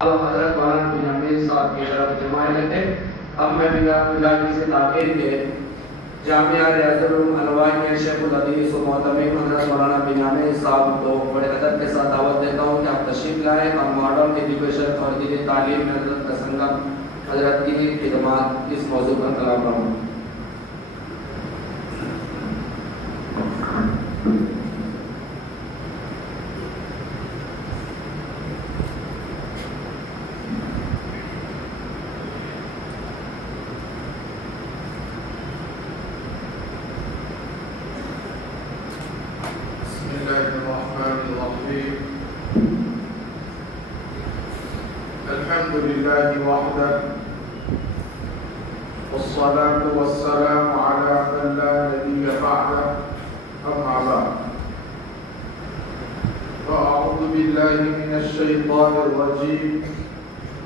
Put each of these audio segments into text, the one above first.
حضرت مولانا بنیامین صاحب کی طرف جمع تھے. اب میں بلاگی سے تاخیر کے جامعہ ریاض العلوم حلوہ کے شیخ الحدیث و محترم حضرت مولانا بنیامین صاحب کو بڑے ادب کے ساتھ دعوت دیتا ہوں کہ آپ تشریف لائیں اور ماڈرن ایجوکیشن اور دینی تعلیم میں حضرت کا سنگم حضرت کی خدمات اس موضوع پر کلام فرمائیں. الحمد لله وحده والصلاة والسلام على من لا نبي بعده أما بعد فأعوذ بالله من الشيطان الرجيم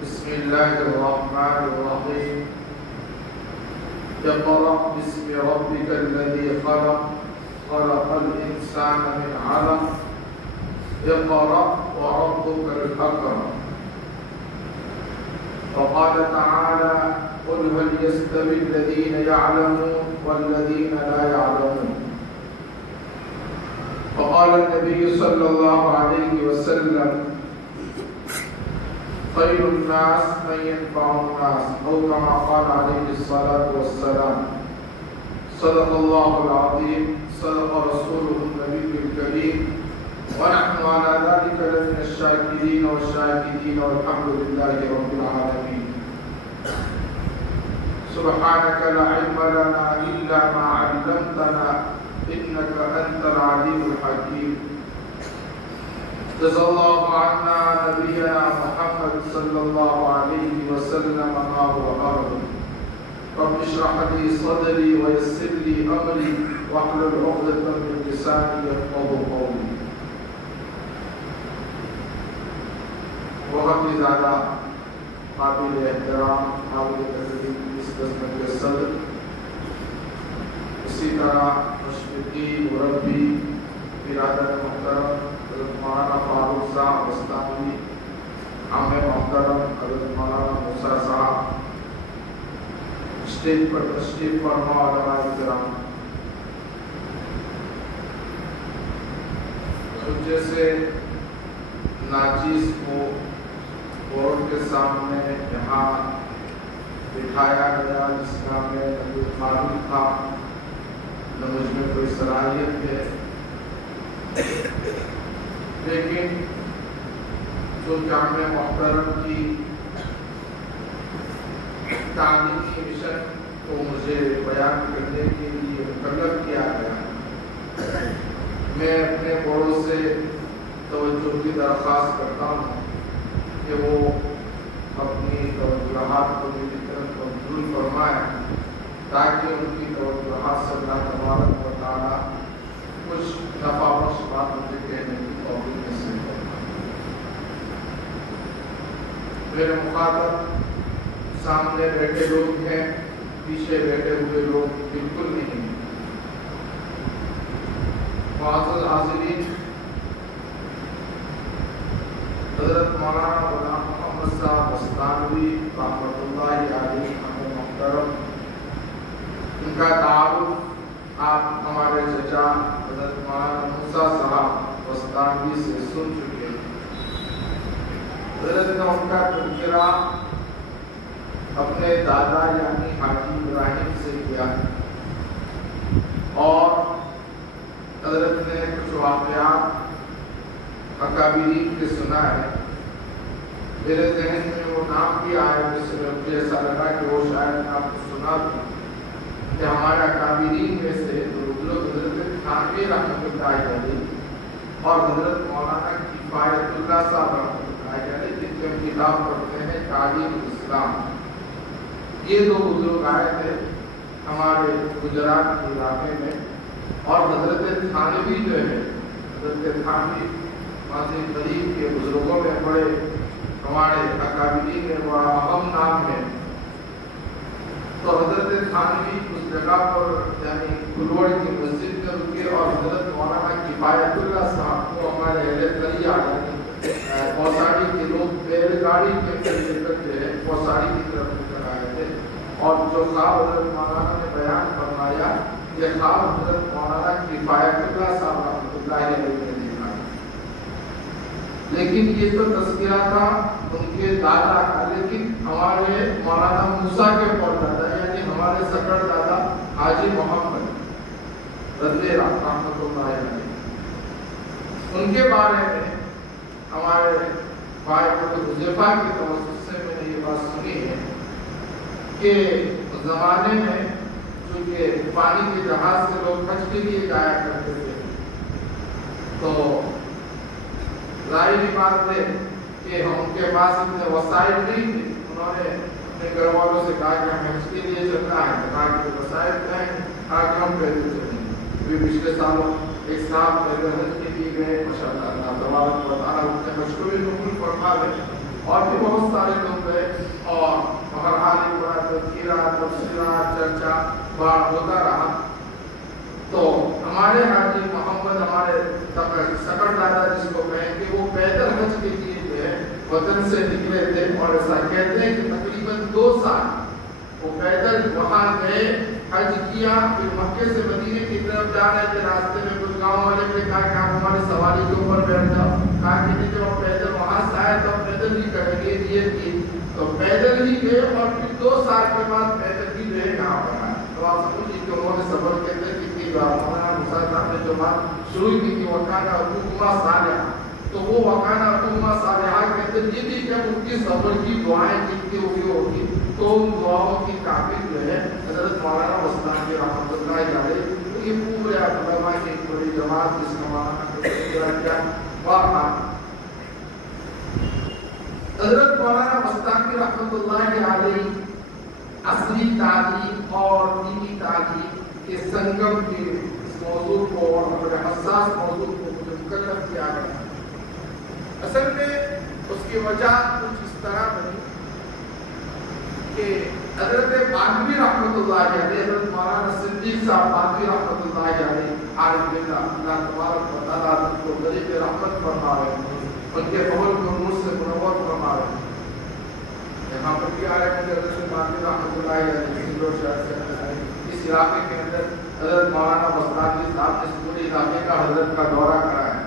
بسم الله الرحمن الرحيم اقرأ باسم ربك الذي خلق خلق الإنسان من علق اقرأ وربك الأكرم. وقال تعالى قل هل يستوي الذين يعلمون والذين لا يعلمون. وقال النبي صلى الله عليه وسلم خير الناس من ينفع الناس أو كما قال عليه الصلاة والسلام. صدق الله العظيم صدق رسوله النبي الكريم ونحن على ذلك لمن الشاكرين والشاهدين والحمد لله رب العالمين. سبحانك لا علم لنا إلا ما علمتنا إنك أنت العليم الحكيم. جزا الله عنا نبينا محمد صلى الله عليه وسلم ما هو أرض. رب اشرح لي صدري ويسر لي أمري واحلل عقدة من لساني يفقهوا قولي. بہت ہی زیادہ قابل احترام قابل تقدیر اس قسم کے صدر، اسی طرح مشرقی مربی برادر محترم حضرت مولانا فاروق صاحب بستانوی، عام محترم حضرت مولانا موسیٰ صاحب، اسٹیج پر تشریف فرما علماء کرام، جیسے ناچیز کو بورڈ کے سامنے یہاں بٹھایا گیا جس کا میں نبی قابل تھا، نہ مجھ میں کوئی صلاحیت ہے، لیکن جو جامع محترم کی تعلیمی مشن کو مجھے بیان کرنے کے لیے مکلف کیا گیا، میں اپنے بڑوں سے توجہ کی درخواست کرتا ہوں کہ وہ اپنی توجہات کو میری طرف مبذول فرمائیں تاکہ ان کی توجہات سے اللہ تبارک و تعالیٰ کچھ نفع بخش بات مجھے کہنے کی توفیق نصیب فرمائے. میرے مخاطب سامنے بیٹھے لوگ ہیں، پیچھے بیٹھے ہوئے لوگ بالکل نہیں. معزز حاضرین، حضرت مولانا غلام محمد صاحب بستانوی رحمۃ اللہ علیہ محترم، ان کا تعارف آپ ہمارے چچا حضرت مولانا موسیٰ صاحب بستانوی سے سن چکے ہیں. حضرت نے ان کا تذکرہ اپنے دادا یعنی حاجی ابراہیم سے کیا اور حضرت نے کچھ واقعات اکابرین کے سنا ہے. میرے ذہن میں وہ نام بھی آیا جس میں مجھے ایسا لگا کہ وہ شاید میں آپ کو سنا دوں کہ ہمارے اکابرین میں سے لوگ حضرت تھانوی رحمۃ اللہ علیہ اور حضرت مولانا کفایت اللہ صاحب رحمۃ اللہ علیہ جن کے ہم کتاب پڑھتے ہیں تعلیم اسلام، یہ دو بزرگ آئے تھے ہمارے گجرات کے علاقے میں. اور حضرت تھانوی جو ہے، حضرت تھانوی ماضی قریب کے بزرگوں میں بڑے ہمارے اکابرین میں بڑا اہم نام ہے. تو حضرت تھانوی اس جگہ پر یعنی کلوڑ کی مسجد میں رکے اور حضرت مولانا کفایت اللہ صاحب کو ہمارے اہل دریا یعنی کوساڑی کے لوگ پیر گاڑی کے اندر لے کر جو ہے کوساڑی کی طرف نکل آئے تھے، اور جو خواب حضرت مولانا نے بیان فرمایا یہ خواب حضرت مولانا کفایت اللہ صاحب رحمۃ اللہ علیہ نے دیکھا، لیکن یہ تو تذکرہ تھا ان کے دادا کا، لیکن ہمارے مولانا موسیٰ کے پردادا یعنی ہمارے سکڑ دادا حاجی محمد رضی رحمۃ اللہ علیہ، ان کے بارے میں ہمارے بھائی حذیفہ کی توسط سے میں نے یہ بات سنی ہے کہ اس زمانے میں چونکہ پانی کے جہاز سے لوگ حج کے لیے جایا کرتے تھے، تو ظاہری بات ہے کہ ہم ان کے پاس اتنے وسائل نہیں تھے، انہوں نے اپنے گھر والوں سے کہا کہ ہم حج کے لیے چلنا ہے، کہا کہ وسائل کیا ہیں، کہا کہ ہم پیدل چلیں گے۔ پچھلے سالوں ایک صاحب پیدل حج کے لیے گئے، ماشاءاللہ اللہ تبارک و تعالیٰ ان کے مشکور قبول فرما دے، اور بھی بہت سارے لوگ گئے، اور بہرحال ایک بڑا تذکرہ تبصرہ چرچا بات ہوتا رہا۔ تو ہمارے حاجی محمد ہمارے سکڑ دادا جس کو کہیں کہ وہ پیدل حج کے لیے جو ہے وطن سے نکلے تھے، اور ایسا کہتے ہیں کہ تقریباً 2 سال وہ پیدل وہاں گئے، حج کیا، پھر مکے سے مدینے کی طرف جا رہے تھے، راستے میں کچھ گاؤں والے نے کہا کہ آپ ہمارے سواری کے اوپر بیٹھ جاؤ، کہا کہ نہیں جب آپ پیدل وہاں سے آئے تو پیدل ہی کریں گے، نیت کی تو پیدل ہی گئے، اور پھر 2 سال کے بعد پیدل ہی گئے یہاں پر آئے۔ تو آپ سمجھیں کہ انہوں نے صبر کہتے ہیں کہ مولانا موسیٰ صاحب نے جو بات شروع کی کہ وکانہ حکومہ صالحہ، تو وہ وکانہ حکومہ صالحہ کہتے ہیں یہ بھی کہ ان کی صبر کی دعائیں جتنی ہوئی ہوگی تو ان دعاؤں کی تعبیر جو ہے حضرت مولانا مستانی رحمۃ اللہ علیہ، یہ پورے علماء کی ایک بڑی جماعت جس کا مولانا کیا واقعہ حضرت مولانا مستانی رحمۃ اللہ علیہ اصلی تعلیم اور دینی تعلیم کے سنگم کے اس موضوع کو اور بڑے حساس موضوع کو مجھے مکلف کیا گیا۔ اصل میں اس کی وجہ کچھ اس طرح بنی کہ حضرت بانوی رحمۃ اللہ علیہ، حضرت مولانا صدیق صاحب بانوی رحمۃ اللہ علیہ، عارف باللہ، اللہ تبارک و تعالیٰ ان کو غریب رحمت فرمائے، ان کے قبر کو نور سے منور فرمائے۔ یہاں پر بھی آ رہے ہیں حضرت بانوی رحمۃ اللہ علیہ سندھ شہر سے اس علاقے کے اندر حضرت مولانا مستانی صاحب نے اس پورے علاقے کا حضرت کا دورہ کرایا۔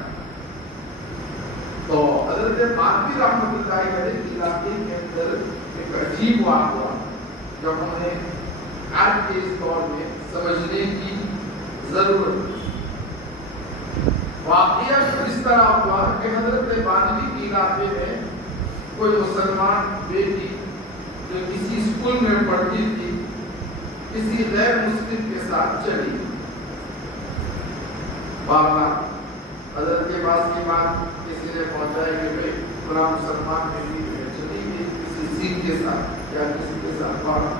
تو حضرت بانوی رحمۃ اللہ علیہ کے علاقے کے اندر ایک عجیب واقعہ ہوا جب ہم نے آج کے اس دور میں سمجھنے کی ضرورت۔ واقعہ اس طرح ہوا کہ حضرت بانوی کے علاقے میں کوئی مسلمان بیٹی جو کسی اسکول میں پڑھتی تھی کسی غیر مسلم کے ساتھ چلی، باقا حضرت کے پاس کی بات کسی نے پہنچایا کہ بھائی پورا مسلمان بیٹی چلی گئی کسی سکھ کے ساتھ یا کسی کے ساتھ، باقا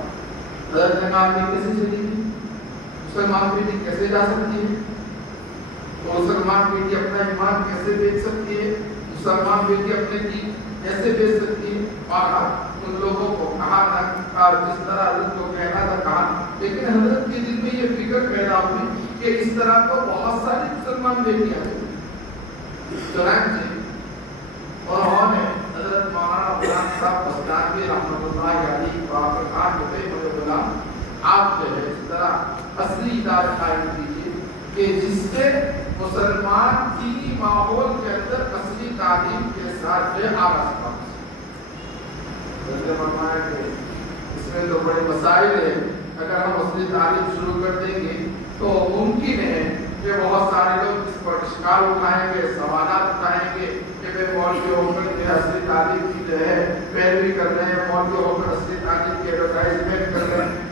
حضرت نے کہا کہ کیسے چلی گئی، مسلمان بیٹی کیسے جا سکتی ہے، مسلمان بیٹی اپنا ایمان کیسے بیچ سکتی ہے، مسلمان بیٹی اپنے دین کیسے بیچ سکتی ہے، اور ان لوگوں کو کہا تھا جس طرح حضرت کو کہنا تھا کہا، لیکن حضرت کے دل میں یہ فکر پیدا ہوئی کہ اس طرح تو بہت ساری مسلمان بیٹیاں ہیں، چنانچہ انہوں نے حضرت مولانا غلام صاحب مستانی رحمۃ اللہ علیہ کو کہا کہ مجھے غلام آپ جو ہے اس طرح اصلی ادارہ قائم کیجیے کہ جس سے مسلمان دینی ماحول کے اندر اصلی تعلیم کے ساتھ جو آغاز پا فرمایا کہ اس میں تو بڑے مسائل ہیں، اگر ہم اصلی تعلیم شروع کر دیں گے تو ممکن ہے کہ بہت سارے لوگ اس پر اشکال اٹھائیں گے، سوالات اٹھائیں گے کہ بے مولوی ہو کر کے اصلی تعلیم کی جو ہے پیروی کر رہے ہیں، مولوی ہو کر اصلی تعلیم کی ایڈورٹائزمنٹ کر رہے ہیں،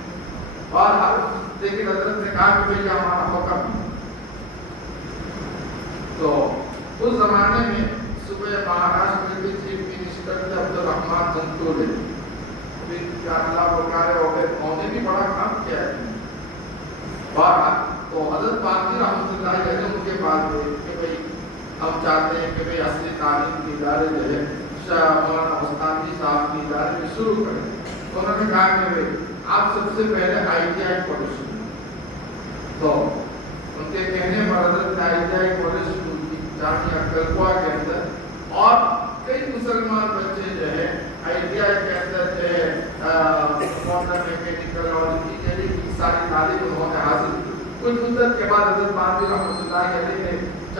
اور لیکن حضرت نے کہا کہ بھئی ہمارا حکم ہے۔ تو اس زمانے میں صبح مہاراشٹر کے چیف منسٹر تھے عبدالرحمان جنتولے، کیا اللہ بکارے ہو گئے، انہوں نے بھی بڑا کام کیا ہے، تو حضرت بانوی رحمۃ اللہ علیہ ان کے پاس گئے کہ بھئی ہم چاہتے ہیں کہ بھئی اصلی تعلیم کے ادارے جو ہے مولانا مستانی صاحب کے ادارے میں شروع کریں۔ تو انہوں نے کہا کہ بھئی آپ سب سے پہلے ITI کالج شروع، تو ان کے کہنے پر حضرت نے ITI کالج شروع کی جامعہ کلکوا کے اندر، اور کئی مسلمان بچے جو ہے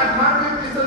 98%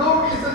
2%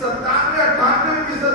97-98%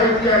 ITI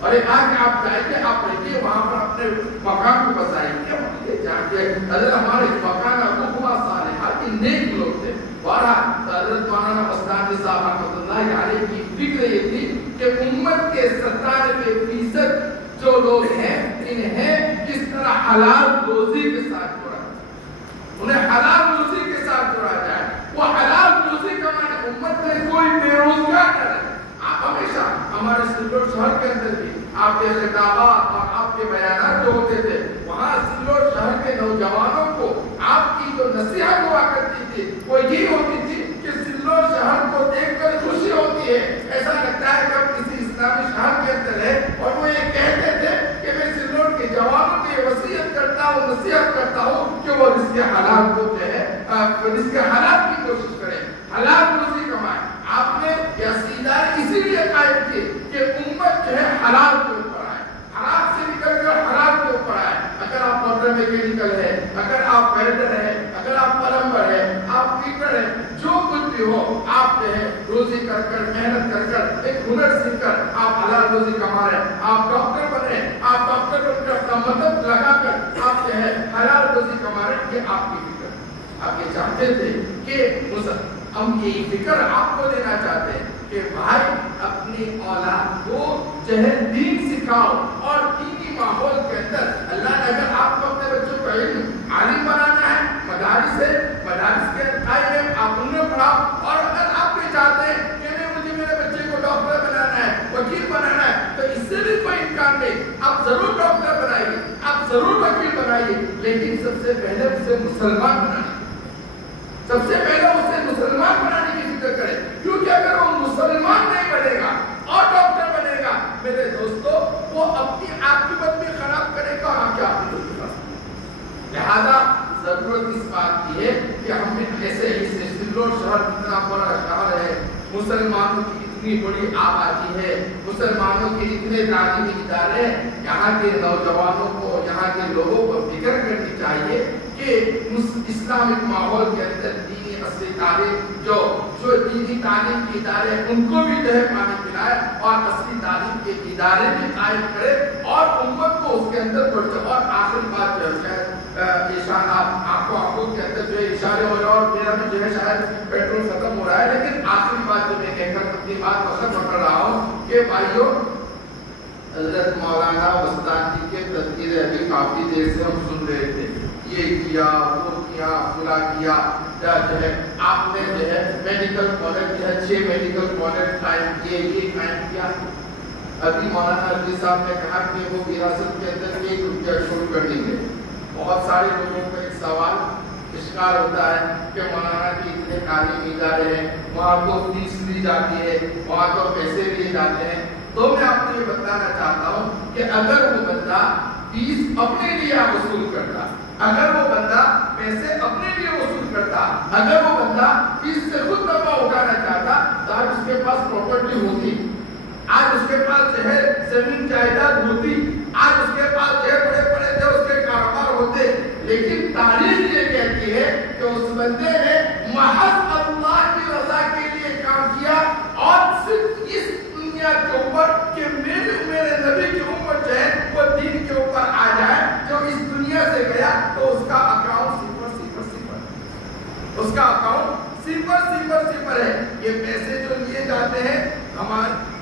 اور ایک آگے آپ جائیے، آپ رہیے وہاں پر اپنے مکان کو بسائیے، حضرت ہمارے مکان ابو ہوا صالحہ کے نیک لوگ تھے. بہرحال حضرت مولانا مستانی صاحب رحمۃ اللہ علیہ کی فکر یہ تھی کہ امت کے 97% جو لوگ ہیں انہیں کس طرح حلال روزی کے ساتھ جوڑا جائے، انہیں حلال روزی کے ساتھ جوڑا جائے. وہ حلال روزی کمانے، امت میں کوئی بے روزگار نہ رہے. آپ ہمیشہ ہمارے سلوڑ شہر کے اندر بھی آپ کے خطابات اور آپ کے بیانات جو ہوتے تھے، وہاں سلوڑ شہر کے نوجوانوں کو آپ کی جو نصیحت ہوا کرتی تھی وہ یہ ہوتی تھی کہ سلوڑ شہر کو دیکھ کر خوشی ہوتی ہے، ایسا لگتا ہے کہ ہم کسی اسلامی شہر کے اندر ہے. اور وہ یہ کہتے تھے کہ میں سلوڑ کے جوانوں کو یہ وصیت کرتا ہوں، نصیحت کرتا ہوں کہ وہ رزق حلال کو جو ہے رزق حلال کی کوشش کریں، حلال روزی کمائیں. آپ نے یہ سیدھار اسی لیے قائم کی کہ امت جو ہے حلال کے اوپر آئے، حرام سے نکل کر حلال کے اوپر آئے. اگر آپ موٹر میکینیکل ہے، اگر آپ ویلڈر ہے، اگر آپ پلمبر ہے، آپ فیٹر ہے، جو کچھ بھی ہو، آپ جو ہے روزی کر کر محنت کر کر ایک ہنر سیکھ کر آپ حلال روزی کما رہے ہیں. آپ ڈاکٹر بنے، آپ ڈاکٹر بن کر اپنا مدد لگا کر آپ جو ہے حلال روزی کما رہے ہیں. یہ آپ کی فکر. آپ یہ چاہتے تھے کہ ہم یہ فکر آپ کو دینا چاہتے ہیں کہ بھائی اپنی اولاد کو جو ہے دین سکھاؤ اور دینی ماحول کے اندر. اللہ نے اگر آپ کو اپنے بچوں کو علم عالم بنانا ہے، مدارس کے قائم ہے، آپ انہیں پڑھاؤ. اور اگر آپ یہ چاہتے ہیں کہ مجھے میرے بچے کو ڈاکٹر بنانا ہے، وکیل بنانا ہے، تو اس سے بھی کوئی امکان نہیں. آپ ضرور ڈاکٹر بنائیے، آپ ضرور وکیل بنائیے، لیکن سب سے پہلے اسے مسلمان بنائیے. سب سے پہلے اسے مسلمان بنانے کی فکر کرے، کیونکہ اگر وہ مسلمان نہیں بنے گا اور ڈاکٹر بنے گا میرے دوستو، وہ اپنی عاقبت بھی خراب کرے گا اور آپ کی لہذا ضرورت اس بات کی ہے کہ ہم ایسے ہی سلوڑ شہر اتنا بڑا شہر ہے، مسلمانوں کی اتنی بڑی آبادی ہے، مسلمانوں کے اتنے تعلیمی ادارے، یہاں کے نوجوانوں کو، یہاں کے لوگوں کو فکر کرنی چاہیے کہ اسلامک ماحول کے اندر دینی اصلی تعلیم جو دینی تعلیم کے ادارے ہیں ان کو بھی جو ہے پانی پلائے اور اصلی تعلیم کے ادارے بھی قائم کرے اور امت کو اس کے اندر بڑھے. اور آخری بات جو ہے آنکھوں کے اندر جو ہے اشارے ہو رہے اور میرا بھی جو ہے شاید پیٹرول ختم ہو رہا ہے، لیکن آخری بات جو میں کہہ کر اپنی بات کو ختم کر رہا ہوں کہ بھائیوں، حضرت مولانا مستانی کے تذکرے ابھی کافی دیر سے ہم سن رہے تھے، یہ کیا وہ کیا پورا کیا جو ہے. آپ نے جو ہے میڈیکل کالج جو ہے 6 میڈیکل کالج قائم کیے، یہ قائم کیا. ابھی مولانا علی صاحب نے کہا کہ وہ وراثت کے اندر 1 روپیہ چھوڑ کر نہیں گئے. بہت سارے لوگوں کو ایک سوال اشکال ہوتا ہے کہ مولانا کے اتنے تعلیمی ادارے ہیں، وہاں تو فیس لی جاتی ہے، وہاں تو پیسے لیے جاتے ہیں. تو میں آپ کو یہ بتانا چاہتا ہوں کہ اگر وہ بندہ فیس اپنے لیے وصول کرتا، اگر وہ بندہ پیسے اپنے لیے وصول کرتا، اگر وہ بندہ فیس سے خود نفع اٹھانا چاہتا تو آج اس کے پاس پراپرٹی ہوتی، آج اس کے پاس جو ہے زمین جائیداد ہوتی، آج اس کے پاس جو ہے بڑے بڑے جو اس کے کاروبار ہوتے. لیکن تاریخ یہ کہتی ہے کہ اس بندے نے محض اللہ کی رضا کے لیے کام کیا اور صرف اس دنیا کے اوپر کہ میرے نبی کی امت جو ہے وہ دین کے اوپر آ جائے. جو اس دنیا سے گیا تو اس کا اکاؤنٹ 0 اس کا اکاؤنٹ 0 ہے. یہ پیسے جو لیے جاتے ہیں،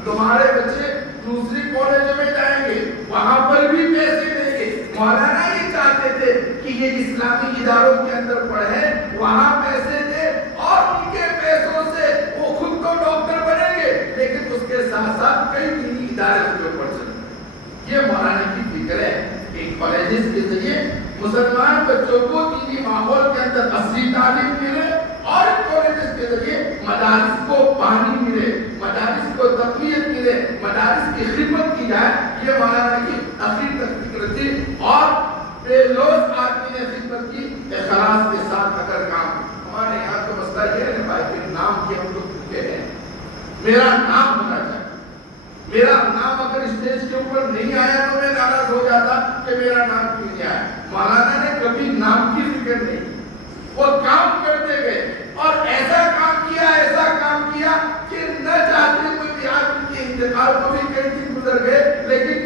تمہارے بچے دوسری کالج میں جائیں گے، وہاں پر بھی پیسے دیں گے. مولانا یہ چاہتے تھے کہ یہ اسلامی اداروں کے اندر پڑھے، وہاں پیسے دے اور ان کے پیسوں سے وہ خود تو ڈاکٹر بنیں گے، لیکن اس کے ساتھ ساتھ کئی دینی ادارے اس کے اوپر چلیں. یہ مولانا کی فکر ہے کہ کالجز کے ذریعے مسلمان بچوں کو دینی ماحول کے اندر اصلی تعلیم ملے اور کالجز کے ذریعے مدارس کو پانی ملے، مدارس کو تقویت ملے، مدارس کی خدمت کی جائے. یہ مولانا کی اخیر تک فکر تھی اور بے لوث آدمی نے خدمت کی اخلاص کے ساتھ. اگر کام ہمارے یہاں تو مسئلہ یہ ہے بھائی کہ نام کی ہم لوگ بھوکے ہیں، میرا نام ہونا چاہیے. میرا نام اگر اسٹیج کے اوپر نہیں آیا تو میں ناراض ہو جاتا کہ میرا نام کیوں نہیں آیا. مولانا نے کبھی نام کی فکر نہیں، وہ کام کرتے گئے اور ایسا کام کیا کہ نہ چاہتے کوئی بھی آدمی کے انتقال کو بھی کئی دن گزر گئے، لیکن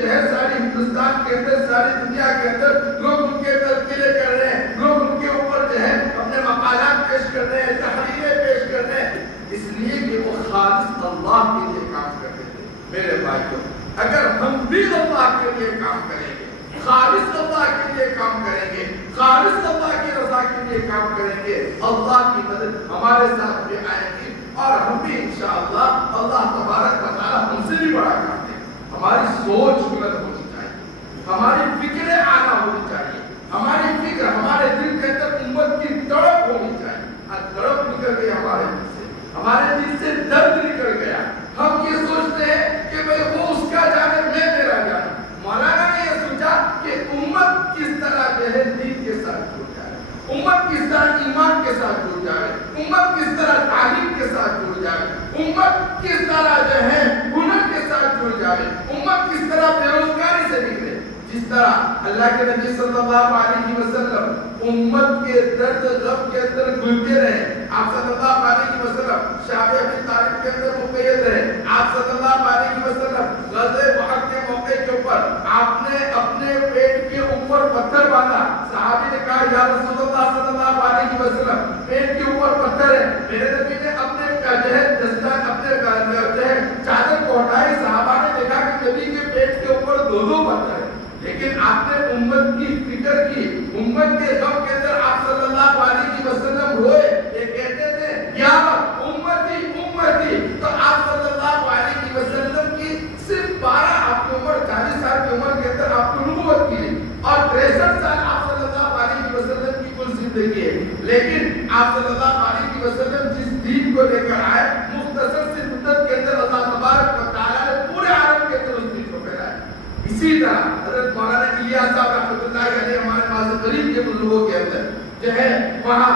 یہ کام کریں گے اللہ کی مدد ہمارے ساتھ بھی آئے گی اور ہم بھی انشاءاللہ اللہ تبارک و تعالی ہم سے بھی بڑا کام دے. ہماری سوچ بلند ہونی چاہیے, ہماری فکریں اعلیٰ ہونی چاہیے, ہماری فکر ہمارے دل کے اندر امت کی تڑپ ہونی چاہیے. تڑپ نکل گئی ہمارے دل سے, ہمارے دل سے درد نکل گیا. ہم یہ سوچتے ہیں کہ بھئی وہ اس کا جانے میں میرا جانے. مولانا نے یہ سوچا کہ امت کس طرح جو ہے دین کے ساتھ جڑ جائے, امت کس طرح ایمان کے ساتھ جڑ جائے, امت کس طرح تعلیم کے ساتھ جڑ جائے, امت کس طرح جو ہے ہنر کے ساتھ جڑ جائے, امت کس طرح بے روزگاری سے نکلے. جس طرح اللہ کے نبی صلی اللہ علیہ وسلم امت کے درد غم کے اندر گھلتے رہے, آپ صلی اللہ علیہ وسلم شعب ابی طالب کے اندر مقید رہے, آپ صلی اللہ علیہ وسلم غزوہ احد کے موقع کے اوپر آپ نے اپنے پیٹ کے اوپر پتھر باندھا. صحابی نے کہا یا رسول اللہ صلی اللہ علیہ وسلم پیٹ کے اوپر پتھر ہے. میرے نبی نے اپنے دستان اپنے چادر کو ہٹائی. صحابہ نے دیکھا کہ نبی کے پیٹ کے اوپر دو پتھر ہے, لیکن آپ نے امت کی فکر کی, امت کے غم کے اندر آپ صلی اللہ علیہ وسلم ہوئے. یہ کہتے تھے یا امتی امتی, تو آپ صلی اللہ علیہ وسلم کی صرف 12 آپ کی عمر 40 سال کی عمر کے اندر آپ کو نبوت کی اور 63 سال آپ صلی اللہ علیہ وسلم کی کل زندگی ہے. لیکن آپ صلی اللہ علیہ وسلم جس دین کو لے کر آئے مختصر سی مدت کے اندر اللہ تبارک و تعالی نے پورے عالم کے اندر اس دین کو پھیلایا. اسی طرح حضرت مولانا الیاس صاحب رحمۃ اللہ علیہ ہمارے پاس قریب کے بزرگوں کے اندر جو ہے وہاں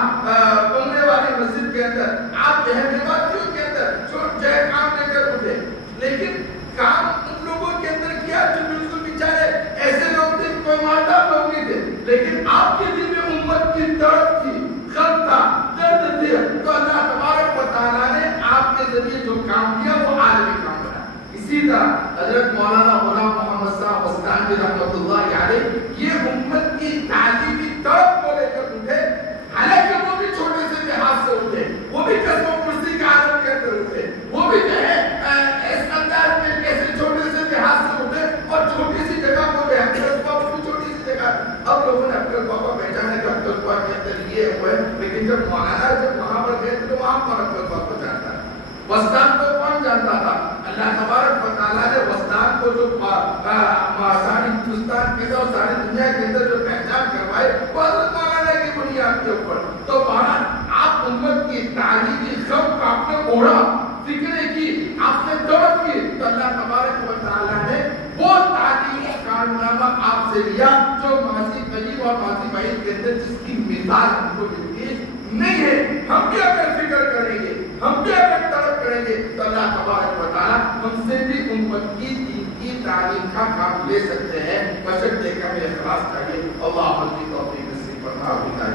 کمرے والی مسجد کے اندر آپ جو ہے میواتیوں کے اندر چھوٹ جائے کام لے کر اٹھے, لیکن کام ان لوگوں کے اندر کیا جو بالکل بیچارے ایسے لوگ تھے, کوئی مالدار لوگ نہیں تھے, لیکن آپ کے دل میں امت کی تڑپ تھی, غم تھا, درد تھے, تو اللہ تبارک و تعالیٰ نے آپ کے ذریعے جو کام کیا وہ عالمی کام بنا. اسی طرح حضرت مولانا غلام محمد صاحب وسطانی رحمۃ اللہ علیہ یہ امت کی تعلیمی تڑپ کو لے کر اٹھے. حالانکہ وہ بھی چھوٹے سے دیہات سے اٹھے, وہ بھی قصبہ پرسی کے عالم کے اندر اٹھے, وہ بھی جو ہے اس انداز میں کیسے چھوٹے سے دیہات سے اٹھے اور چھوٹی سی جگہ کو بھی اکبر بابا بھی چھوٹی سی جگہ. اب لوگوں نے اکبر بابا پہچانے کا اکبر بابا کے اندر یہ ہوئے, لیکن جب مولانا جب وہاں پر گئے تو وہاں پر اکبر بابا کو جانتا تھا. وسطان کو کون جانتا تھا؟ اللہ تبارک و تعالیٰ نے وسطان کو جو ساری ہندوستان کے اندر اور ساری دنیا کے اندر جو پہچان کروائی وہ حضرت مولانا کی بنیاد کے اوپر. تو بہرحال آپ امت کی تعلیمی غم کا آپ نے اوڑھا, فکریں کی, آپ نے تڑپ کی, تو اللہ تبارک و تعالیٰ نے وہ تعلیمی کارنامہ آپ سے لیا جو ماضی قریب اور ماضی بعید کے اندر جس کی مثال ہم کو ملتی نہیں ہے. ہم بھی اگر فکر کریں گے, ہم بھی اگر تڑپ کریں گے, تو اللہ تبارک و تعالیٰ ہم سے بھی امت کی دین کی تعلیم کا کام لے سکتے ہیں. بشرطے کہ ہمیں اخلاص چاہیے. اللہ ہم کی توفیق نصیب فرمائے.